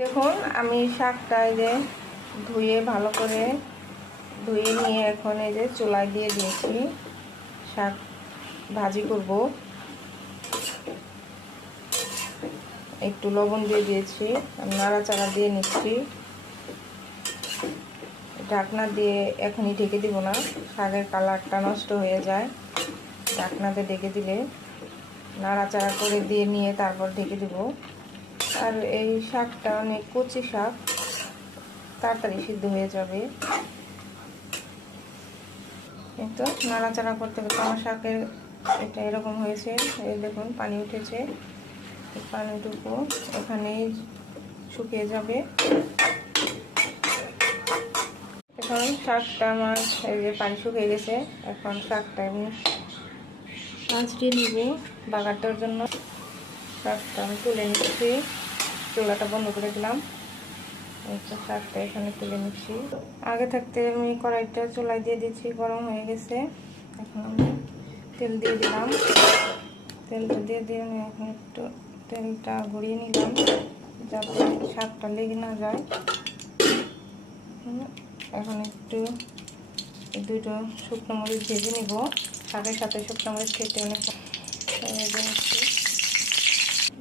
দেখুন আমি শাকটা এই যে ধুয়ে ভালো করে ধুয়ে নিয়ে এখন এই যে চুলায় দিয়ে দিয়েছি। শাক ভাজি করব। একটু লবণ দিয়ে দিয়েছি, নাড়াচাড়া দিয়ে নিচ্ছি। ঢাকনা দিয়ে এখনই ঢেকে দিব না, শাকের কালারটা নষ্ট হয়ে যায়। ঢাকনাতে ঢেকে দিলে নাড়াচাড়া করে দিয়ে নিয়ে তারপর ঢেকে দিব। আর এই শাকটা অনেক কচি শাক, তাড়াতাড়ি সিদ্ধ হয়ে যাবে। কিন্তু নাড়াচাড়া করতে করতে আমার শাকের এটা এরকম হয়েছে। এই দেখুন পানি উঠেছে, পানিটুকু এখানেই শুকিয়ে যাবে। এখন শাকটা আমার এই যে পানি শুকিয়ে গেছে। এখন শাকটা আমি মাছটিয়ে নিব বাগারটার জন্য। শাকটা আমি তুলে নিচ্ছি, চুলাটা বন্ধ করে দিলাম। শাকটা এখানে তুলে নিচ্ছি। আগে থাকতে আমি কড়াইটা চুলায় দিয়ে দিচ্ছি, গরম হয়ে গেছে। এখন আমি তেল দিয়ে দিলাম। তেলটা দিয়ে আমি এখন একটু তেলটা গড়িয়ে নিলাম যাতে শাকটা লেগে না যায়। এখন একটু দুটো শুকনো মরিচ ভেজে নিব। শাকের সাথে শুকনো মরিচ খেতে অনেক ভেজে নিচ্ছি।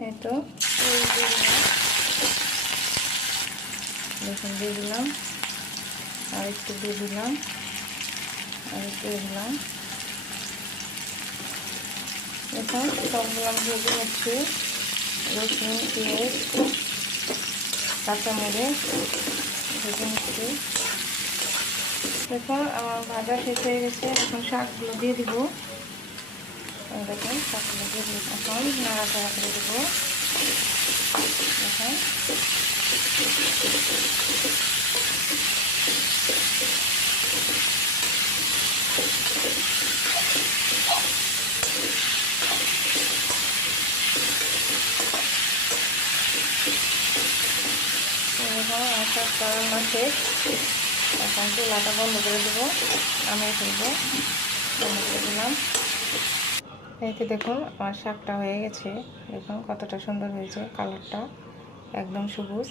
এই তো দেখুন দিয়ে দিলাম, আর একটু দিয়ে দিলাম, আর একটু দিয়ে দিলাম। এখন সবগুলো আমি ভেজে নিচ্ছি। রসুন, পেঁয়াজ, কাঁচামরিচ ভেজে নিচ্ছি। দেখুন আমার ভাজা শেষ হয়ে গেছে। এখন শাকগুলো দিয়ে দিব। দেখুন শাকগুলো দিয়ে দিব। এখন নাড়াচাড়া করে দেবো। দেখুন শাকটা রান্না শেষ। এখন চুলাটা বন্ধ করে দেবো, নামিয়ে ফেলবো। বন্ধ করে দিলাম। এই তো দেখুন আমার শাকটা হয়ে গেছে। দেখুন কতটা সুন্দর হয়েছে, কালারটা একদম সবুজ।